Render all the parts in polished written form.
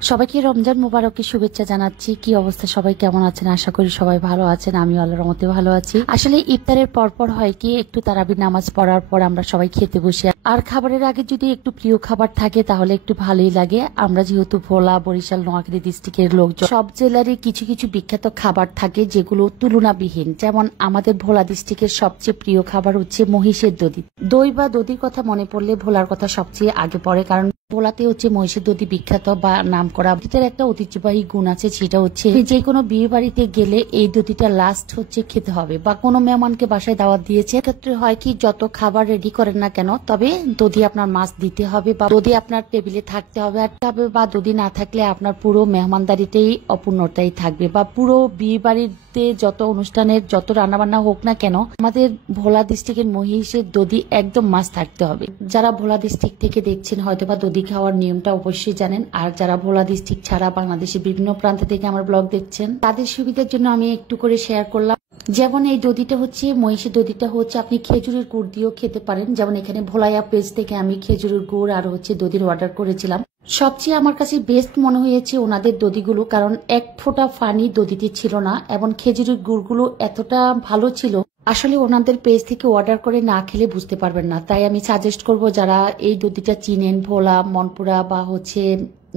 সবাইকে রমজান মোবারকের শুভেচ্ছা জানাচ্ছি। কি অবস্থা, সবাই কেমন আছেন? আশা করি সবাই ভালো আছেন। আমি আল্লাহর রহমতে ভালো আছি। আসলে ইফতারের পরপর হয় কি, একটু তারাবির নামাজ পড়ার পর আমরা সবাই খেতে বসি, আর খাবারের আগে যদি একটু প্রিয় খাবার থাকে তাহলে একটু ভালোই লাগে। আমরা যেহেতু ভোলা, বরিশাল, নোয়াখালী ডিস্ট্রিক্টের লোকজন, সব জেলারই কিছু কিছু বিখ্যাত খাবার থাকে যেগুলো তুলনাবিহীন। যেমন আমাদের ভোলা ডিস্ট্রিক্টের সবচেয়ে প্রিয় খাবার হচ্ছে মহিষের দধি। দই বা দধির কথা মনে পড়লে ভোলার কথা সবচেয়ে আগে পড়ে, কারণ ভোলাতে হচ্ছে মহিষের দধি বিখ্যাত বা নাম করা। এটার একটা ঐতিহ্যবাহী গুণ আছে, সেটা হচ্ছে যে কোনো বিয়ে বাড়িতে গেলে এই দধিটা লাস্ট হচ্ছে খেতে হবে, বা কোনো মেহমানকে বাসায় দাওয়াত দিয়েছে, ক্ষেত্রে হয় কি যত খাবার রেডি করেন না কেন, তবে দধি আপনার মাছ দিতে হবে বা দধি আপনার টেবিলে থাকতে হবে। আর তবে বা দধি না থাকলে আপনার পুরো মেহমানদারিতেই অপূর্ণতাই থাকবে, বা পুরো বিয়ে বাড়িতে যত অনুষ্ঠানের যত রান্নাবান্না হোক না কেন, আমাদের ভোলা ডিস্ট্রিক্টের মহিষের দধি একদম মাছ থাকতে হবে। যারা ভোলা ডিস্ট্রিক্ট থেকে দেখছেন হয়তো বা দধি খাওয়ার নিয়মটা অবশ্যই জানেন, আর যারা ভোলা ডিস্ট্রিক্ট ছাড়া বাংলাদেশের বিভিন্ন প্রান্ত থেকে আমার ব্লগ দেখছেন তাদের সুবিধার জন্য আমি একটু করে শেয়ার করলাম। যেমন এই দধিটা হচ্ছে, মহিষের দধিটা হচ্ছে আপনি খেজুরের গুড় দিয়েও খেতে পারেন। যেমন এখানে ভোলাইয়া পেজ থেকে আমি খেজুরের গুড় আর হচ্ছে দধির অর্ডার করেছিলাম। সবচেয়ে আমার কাছে বেস্ট মনে হয়েছে ওনাদের দধিগুলো, কারণ এক ফোঁটা ফানি দধিতে ছিল না, এবং খেজুরের গুড়গুলো এতটা ভালো ছিল, আসলে ওনাদের পেজ থেকে অর্ডার করে না খেলে বুঝতে পারবেন না। তাই আমি সাজেস্ট করব যারা এই দধিটা চিনেন, ভোলা, মনপুরা বা হচ্ছে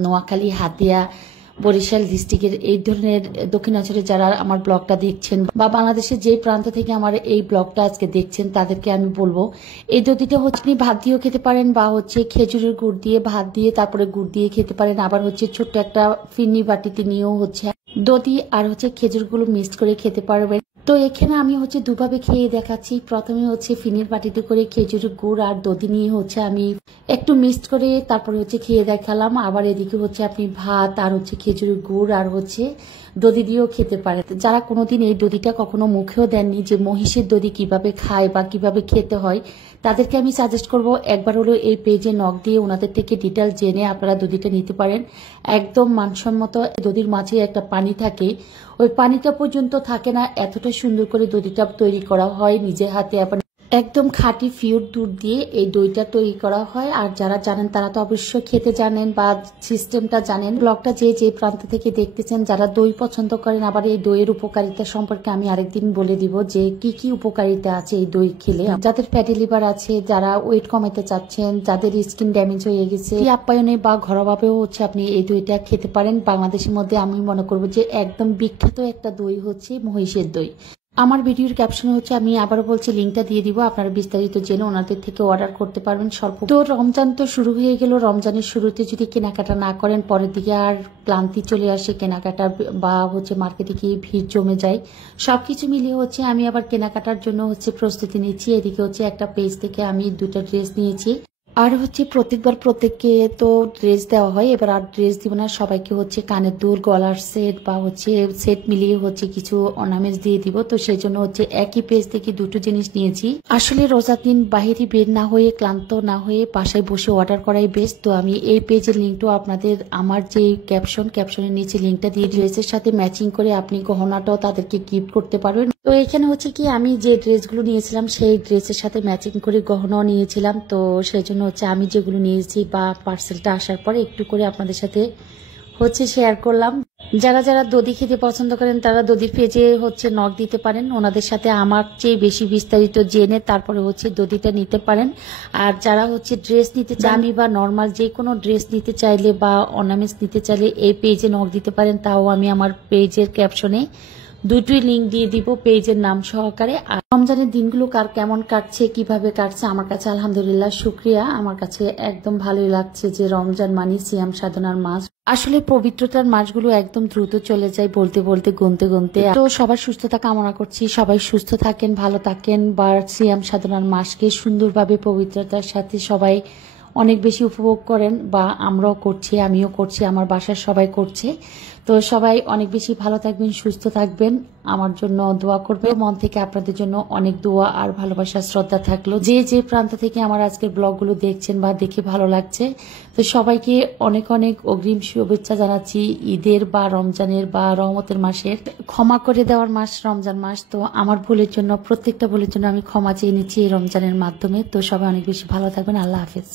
নোয়াখালী, হাতিয়া, বরিশাল ডিস্ট্রিক্টের এই ধরনের দক্ষিণাঞ্চলে যারা আমার ব্লগটা দেখছেন, বা বাংলাদেশের যে প্রান্ত থেকে আমার এই ব্লগটা আজকে দেখছেন, তাদেরকে আমি বলবো এই দধিটা হচ্ছে আপনি ভাত দিয়েও খেতে পারেন, বা হচ্ছে খেজুরের গুড় দিয়ে ভাত দিয়ে তারপরে গুড় দিয়ে খেতে পারেন। আবার হচ্ছে ছোট্ট একটা ফিরনি বাটিতে নিয়েও হচ্ছে দধি আর হচ্ছে খেজুরগুলো মিক্সড করে খেতে পারবেন। তো এখানে আমি হচ্ছে দুভাবে খেয়ে দেখাচ্ছি। প্রথমে হচ্ছে ফিনির বাটিতে করে খেজুরের গুড় আর দধি নিয়ে হচ্ছে আমি একটু মিক্সড করে তারপরে হচ্ছে খেয়ে দেখালাম। আবার এদিকে হচ্ছে আপনি ভাত আর হচ্ছে খেজুরের গুড় আর হচ্ছে দধি দিয়েও খেতে পারেন। যারা কোনোদিন এই দধিটা কখনো মুখেও দেননি যে মহিষের দধি কিভাবে খায় বা কিভাবে খেতে হয়, তাদেরকে আমি সাজেস্ট করব একবার হলো এই পেজে নক দিয়ে ওনাদের থেকে ডিটেল জেনে আপনারা দধিটা নিতে পারেন। একদম মানসম্মত। দধির মাঝে একটা পানি থাকে, ওই পানিটা পর্যন্ত থাকে না, এতটা সুন্দর করে দধিটা তৈরি করা হয় নিজের হাতে। একদম খাঁটি পিওর দুধ দিয়ে এই দইটা তৈরি করা হয়। আর যারা জানেন তারা তো অবশ্যই খেতে জানেন বা সিস্টেমটা জানেন। ব্লগটা যে প্রান্ত থেকে দেখতেছেন, যারা দই পছন্দ করেন, আবার এই দইয়ের উপকারিতা সম্পর্কে আমি আরেকদিন বলে দিব যে কি কি উপকারিতা আছে এই দই খেলে। যাদের ফ্যাটি লিভার আছে, যারা ওয়েট কমাতে চাচ্ছেন, যাদের স্কিন ড্যামেজ হয়ে গেছে, আপ্যায়নে বা ঘরোয়াভাবেও হচ্ছে আপনি এই দইটা খেতে পারেন। বাংলাদেশের মধ্যে আমি মনে করবো যে একদম বিখ্যাত একটা দই হচ্ছে মহিষের দই। আমার ভিডিওর ক্যাপশনে হচ্ছে আমি আবারও বলছি লিঙ্কটা দিয়ে দিব, আপনারা বিস্তারিত জেনে ওনাদের থেকে অর্ডার করতে পারবেন স্বল্প। তো রমজান তো শুরু হয়ে গেল। রমজানের শুরুতে যদি কেনাকাটা না করেন, পরের দিকে আর ক্লান্তি চলে আসে, কেনাকাটা বা হচ্ছে মার্কেটে গিয়ে ভিড় জমে যায়। সবকিছু মিলিয়ে হচ্ছে আমি আবার কেনাকাটার জন্য হচ্ছে প্রস্তুতি নিচ্ছি। এদিকে হচ্ছে একটা পেজ থেকে আমি 2টা ড্রেস নিয়েছি। আর হচ্ছে প্রত্যেকবার প্রত্যেককে তো ড্রেস দেওয়া হয়, এবার আর ড্রেস দিব না, সবাইকে হচ্ছে কানের দুল, গলার সেট বা হচ্ছে সেট মিলিয়ে হচ্ছে কিছু অর্নামেন্টস দিয়ে দিব। তো সেই জন্য হচ্ছে একই পেজ থেকে 2টো জিনিস নিয়েছি। আসলে রোজার দিন বাহিরে বের না হয়ে, ক্লান্ত না হয়ে বাসায় বসে অর্ডার করাই বেস্ট। তো আমি এই পেজের লিঙ্কটাও আপনাদের আমার যে ক্যাপশনের নিচে লিঙ্কটা দিয়ে, ড্রেসের সাথে ম্যাচিং করে আপনি গহনাটাও তাদেরকে গিফট করতে পারবেন। তো এখানে হচ্ছে কি আমি যে ড্রেসগুলো নিয়েছিলাম সেই ড্রেসের সাথে ম্যাচিং করে গহনাও নিয়েছিলাম। তো সেই জন্য হচ্ছে আমি যেগুলো নিয়েছি বা পার্সেলটা আসার পরে একটু করে আপনাদের সাথে হচ্ছে শেয়ার করলাম। যারা যারা দধি খেতে পছন্দ করেন তারা দধির পেজে হচ্ছে নক দিতে পারেন, ওনাদের সাথে আমার চেয়ে বেশি বিস্তারিত জেনে তারপরে হচ্ছে দধিটা নিতে পারেন। আর যারা হচ্ছে ড্রেস নিতে চান বা নর্মাল যে কোনো ড্রেস নিতে চাইলে বা অর্নামেন্টস নিতে চাইলে এই পেজে নক দিতে পারেন। তাও আমি আমার পেজের ক্যাপশনে 2টোই লিঙ্ক দিয়ে দিব পেজের নাম সহকারে। আর রমজানের দিনগুলো কার কেমন কাটছে, কিভাবে কাটছে, আমার কাছে আলহামদুলিল্লাহ শুক্রিয়া। আমার কাছে একদম ভালোই লাগছে যে রমজান মানি সিয়াম সাধনার মাস। আসলে পবিত্রতার মাসগুলো একদম দ্রুত চলে যায়, বলতে বলতে গুনতে গুনতে। তো সবার সুস্থতা কামনা করছি, সবাই সুস্থ থাকেন, ভালো থাকেন, বা সিয়াম সাধনার মাসকে সুন্দরভাবে পবিত্রতার সাথে সবাই অনেক বেশি উপভোগ করেন, বা আমরাও করছি, আমিও করছি, আমার বাসার সবাই করছে। তো সবাই অনেক বেশি ভালো থাকবেন, সুস্থ থাকবেন, আমার জন্য দোয়া করবে। মন থেকে আপনাদের জন্য অনেক দোয়া আর ভালোবাসা শ্রদ্ধা থাকলো। যে প্রান্ত থেকে আমার আজকের ব্লগগুলো দেখছেন বা দেখে ভালো লাগছে, তো সবাইকে অনেক অনেক অগ্রিম শুভেচ্ছা জানাচ্ছি ঈদের বা রমজানের বা রহমতের মাসের। ক্ষমা করে দেওয়ার মাস রমজান মাস, তো আমার ভুলের জন্য, প্রত্যেকটা ভুলের জন্য আমি ক্ষমা চেয়ে নিচ্ছি এই রমজানের মাধ্যমে। তো সবাই অনেক বেশি ভালো থাকবেন। আল্লাহ হাফেজ।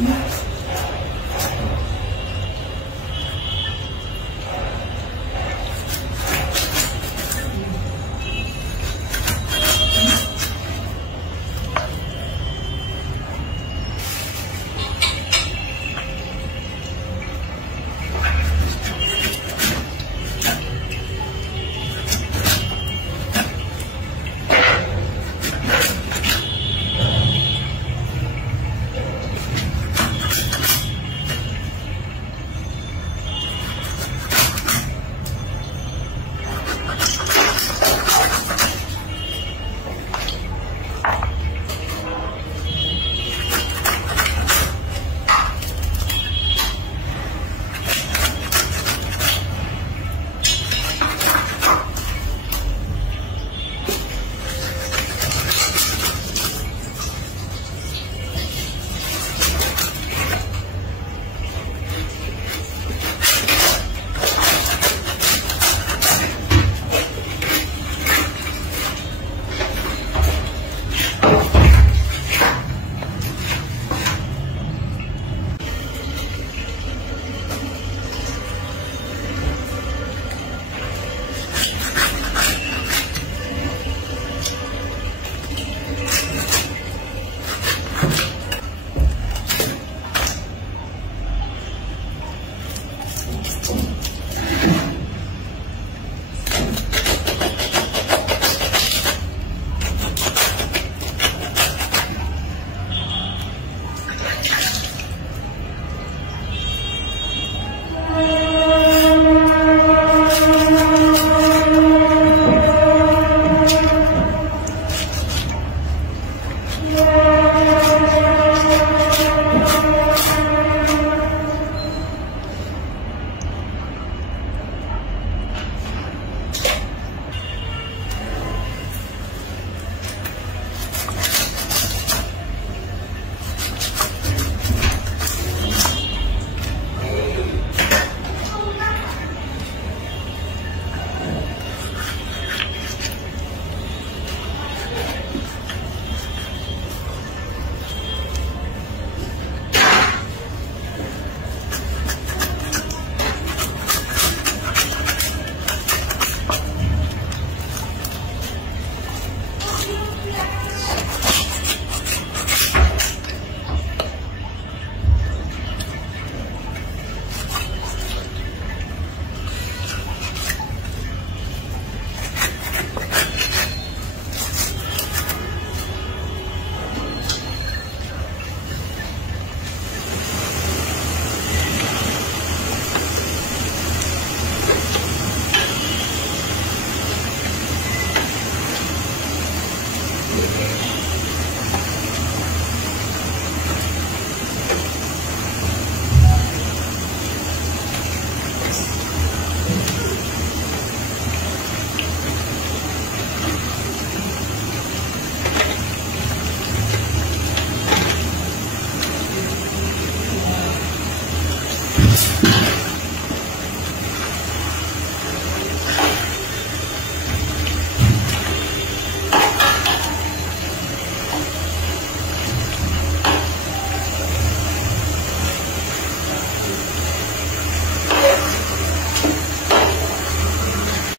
Yes.